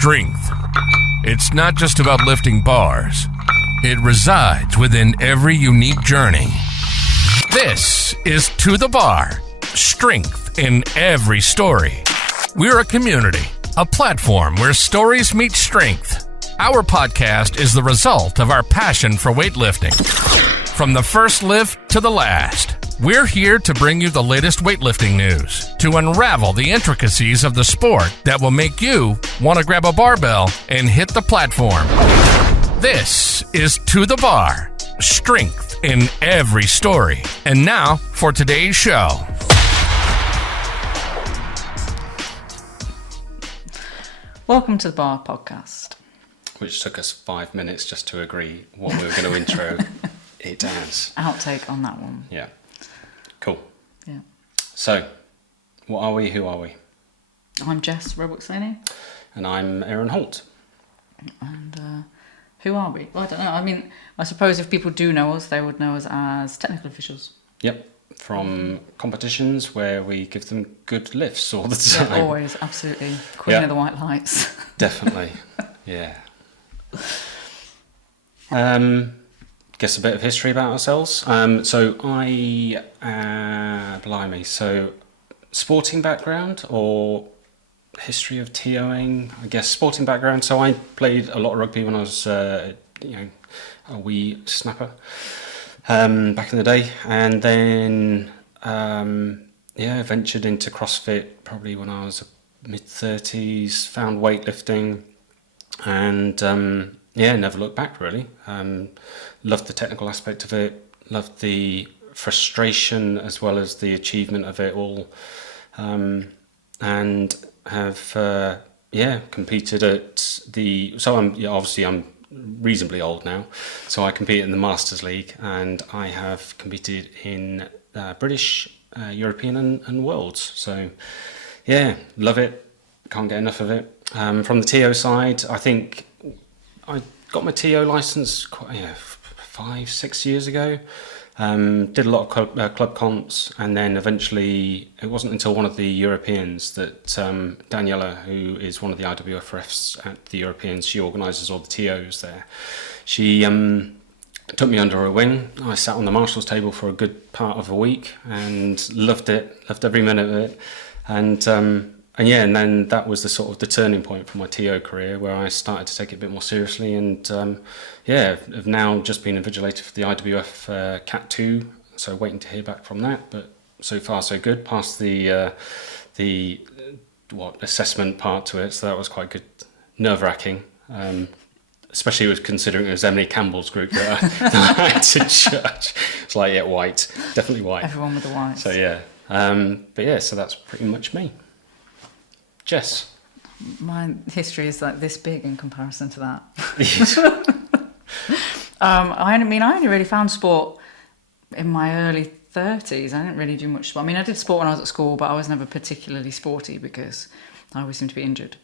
strength. It's not just about lifting bars. It resides within every unique journey. This is To The Bar, strength in every story. We're a community, a platform where stories meet strength. Our podcast is the result of our passion for weightlifting. From the first lift to the last, we're here to bring you the latest weightlifting news, to unravel the intricacies of the sport that will make you want to grab a barbell and hit the platform. This is To The Bar, strength in every story. And now for today's show. Welcome to the Bar podcast. Which took us 5 minutes just to agree what we were going to intro it as. Outtake on that one. Yeah. Cool. Yeah. So, what are we? Who are we? I'm Jess Roebuck-Slaney. And I'm Aaron Holt. And who are we? Well, I don't know. I mean, I suppose if people do know us, they would know us as technical officials. Yep. From competitions where we give them good lifts all the time. Yeah, always, absolutely. Queen of the white lights. Definitely. Yeah. Guess a bit of history about ourselves. So sporting background or history of TOing, I guess sporting background. So I played a lot of rugby when I was, a wee snapper, back in the day. And then, ventured into CrossFit probably when I was mid-30s, found weightlifting and, never looked back really. Loved the technical aspect of it, loved the frustration as well as the achievement of it all, and have competed at the. So I'm reasonably old now, so I compete in the Masters League, and I have competed in British, European, and Worlds. So yeah, love it. Can't get enough of it. From the TO side, I think I got my TO license 5-6 years ago. Did a lot of club comps, and then eventually it wasn't until one of the Europeans that Daniela, who is one of the IWF at the Europeans, she organises all the TOs there. She took me under her wing. I sat on the marshals table for a good part of a week and loved every minute of it. And then that was the sort of the turning point for my TO career, where I started to take it a bit more seriously, and have now just been invigilator for the IWF Cat 2, so waiting to hear back from that, but so far so good. Passed the assessment part to it, so that was quite good. Nerve-wracking, especially with considering it was Emily Campbell's group that I had to judge. It's like, yeah, white, definitely white. Everyone with the whites. So yeah, so that's pretty much me. Jess. My history is like this big in comparison to that. I only really found sport in my early 30s. I didn't really do much sport. I mean, I did sport when I was at school, but I was never particularly sporty because I always seemed to be injured.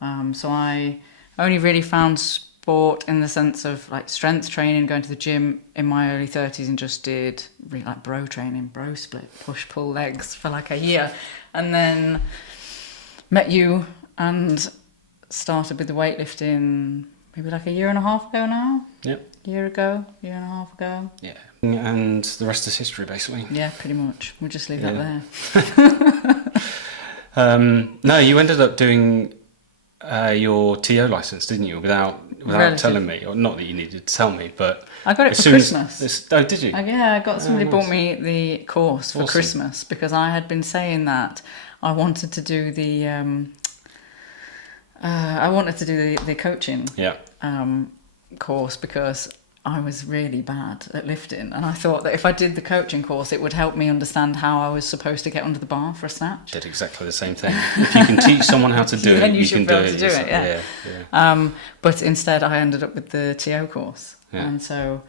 So I only really found sport in the sense of like strength training, going to the gym in my early 30s, and just did really like bro training, bro split, push, pull legs for like a year. And then met you and started with the weightlifting maybe like a year and a half ago now. Yep. Year and a half ago. Yeah. And the rest is history, basically. Yeah, pretty much. We'll just leave that there. No, you ended up doing your TO license, didn't you? Without telling me, or not that you needed to tell me, but I got it for Christmas. Oh, did you? I got somebody nice. Bought me the course for Christmas, because I had been saying that I wanted to do the coaching course, because I was really bad at lifting, and I thought that if I did the coaching course, it would help me understand how I was supposed to get under the bar for a snatch. Did exactly the same thing. If you can teach someone how to do it, you can do it. Yeah. But instead, I ended up with the TO course, and so.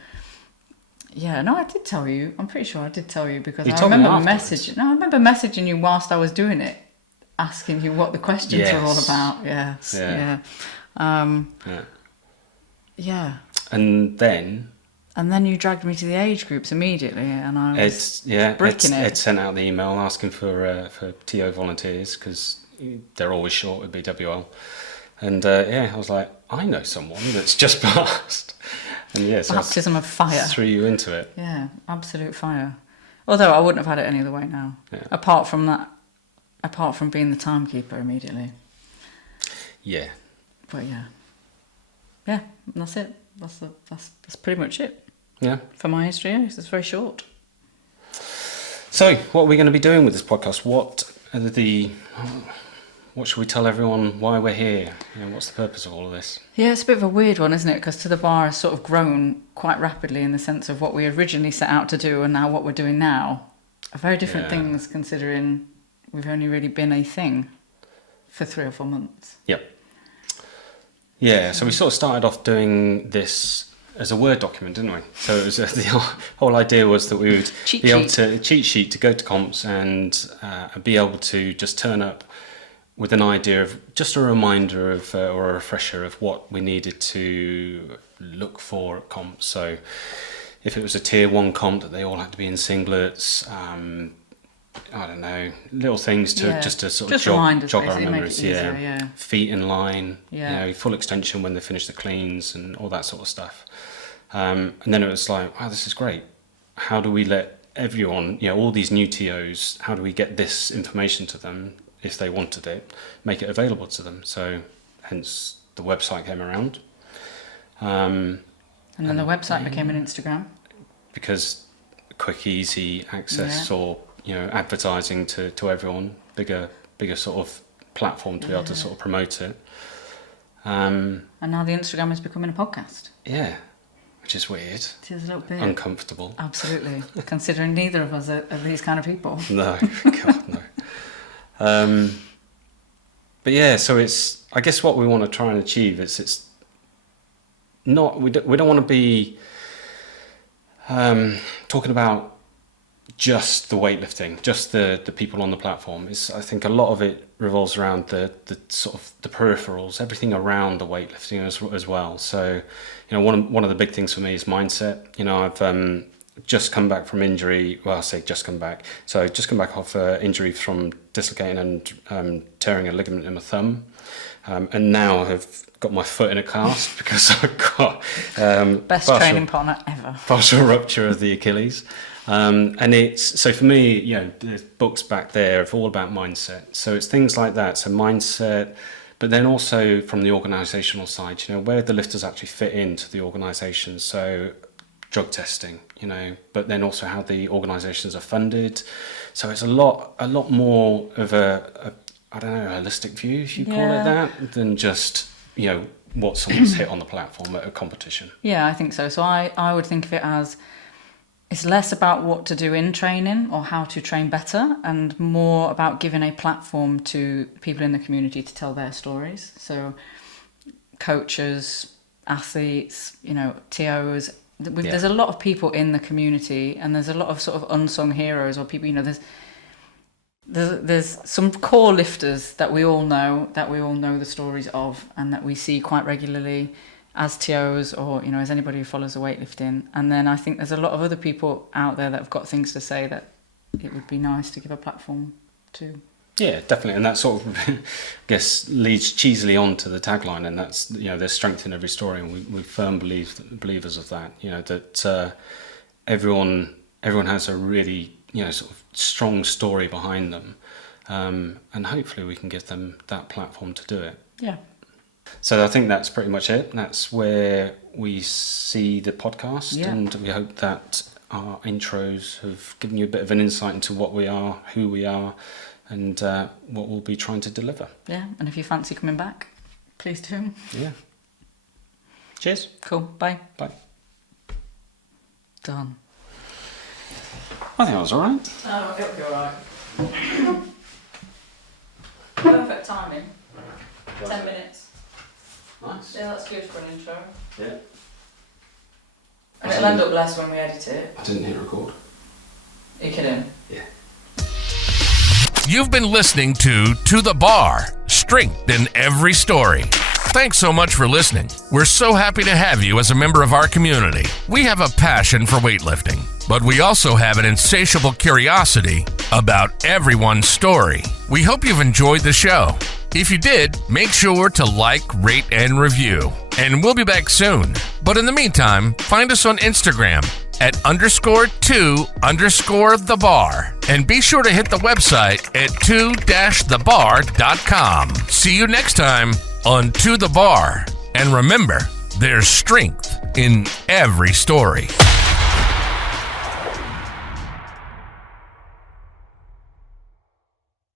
Yeah, no, I did tell you. I'm pretty sure I did tell you, because I remember messaging you whilst I was doing it, asking you what the questions were all about. Yes. Yeah. And then you dragged me to the age groups immediately, and I was bricking it. Ed sent out the email asking for TO volunteers, because they're always short with BWL. And I was like, I know someone that's just passed. And yes, baptism of fire. Threw you into it. Yeah, absolute fire. Although I wouldn't have had it any other way now. Yeah. Apart from being the timekeeper immediately. Yeah. But yeah, and that's it. That's pretty much it. Yeah. For my history, it's very short. So, what are we going to be doing with this podcast? What should we tell everyone why we're here? What's the purpose of all of this? Yeah, it's a bit of a weird one, isn't it? Because To The Bar has sort of grown quite rapidly in the sense of what we originally set out to do and now what we're doing now are very different things, considering we've only really been a thing for 3 or 4 months. Yep. Yeah, so we sort of started off doing this as a Word document, didn't we? So it was, the whole idea was that we would be able to cheat sheet to go to comps and be able to just turn up with an idea of just a reminder of or a refresher of what we needed to look for at comps. So if it was a tier 1 comp that they all had to be in singlets, I don't know, little things to just to sort of jog our memories. Yeah. Feet in line, full extension when they finish the cleans and all that sort of stuff. And then it was like, wow, this is great. How do we let everyone, all these new TOs, how do we get this information to them if they wanted it, make it available to them? So hence the website came around. And then the website became an Instagram. Because quick, easy access or, advertising to everyone, bigger sort of platform to be able to sort of promote it. And now the Instagram is becoming a podcast. Yeah, which is weird. It is a little bit uncomfortable. Absolutely, considering neither of us are these kind of people. No, God, no. But yeah, so it's, I guess what we want to try and achieve is it's not, we don't want to be talking about just the weightlifting, just the people on the platform. I think a lot of it revolves around the sort of the peripherals, everything around the weightlifting as well. So, one of the big things for me is mindset. I've just come back from injury. Well, I say just come back. So just come back off injury from dislocating and tearing a ligament in my thumb. And now I have got my foot in a cast because I've got best training partner ever. Partial rupture of the Achilles. And it's, so for me, the books back there are all about mindset. So it's things like that. So mindset, but then also from the organisational side, where the lifters actually fit into the organisation. So drug testing, but then also how the organisations are funded. So it's a lot more of a I don't know, holistic view, if you call it that, than just, what someone's hit on the platform at a competition. Yeah, I think so. So I would think of it as, it's less about what to do in training or how to train better, and more about giving a platform to people in the community to tell their stories. So coaches, athletes, TOs, there's a lot of people in the community, and there's a lot of sort of unsung heroes or people, there's some core lifters that we all know the stories of, and that we see quite regularly as TOs or as anybody who follows the weightlifting. And then I think there's a lot of other people out there that have got things to say that it would be nice to give a platform to. Yeah, definitely. And that sort of, I guess, leads cheesily on to the tagline, and that's, there's strength in every story, and we firm believers of that, that everyone has a really, sort of strong story behind them, and hopefully we can give them that platform to do it. Yeah. So I think that's pretty much it. That's where we see the podcast, and we hope that our intros have given you a bit of an insight into what we are, who we are, and what we'll be trying to deliver. Yeah, and if you fancy coming back, please do. Yeah. Cheers. Cool. Bye. Bye. Done. I think I was all right. Oh, it'll be all right. Perfect timing. 10 minutes. Nice. Yeah, that's good for an intro. Yeah. And it'll end up less when we edit it. I didn't hit record. Are you kidding? Yeah. You've been listening to The Bar, strength in every story. Thanks so much for listening. We're so happy to have you as a member of our community. We have a passion for weightlifting, but we also have an insatiable curiosity about everyone's story. We hope you've enjoyed the show. If you did, make sure to like, rate, and review. And we'll be back soon. But in the meantime, find us on Instagram at _2_the_bar. And be sure to hit the website at 2-thebar.com. See you next time on To The Bar. And remember, there's strength in every story.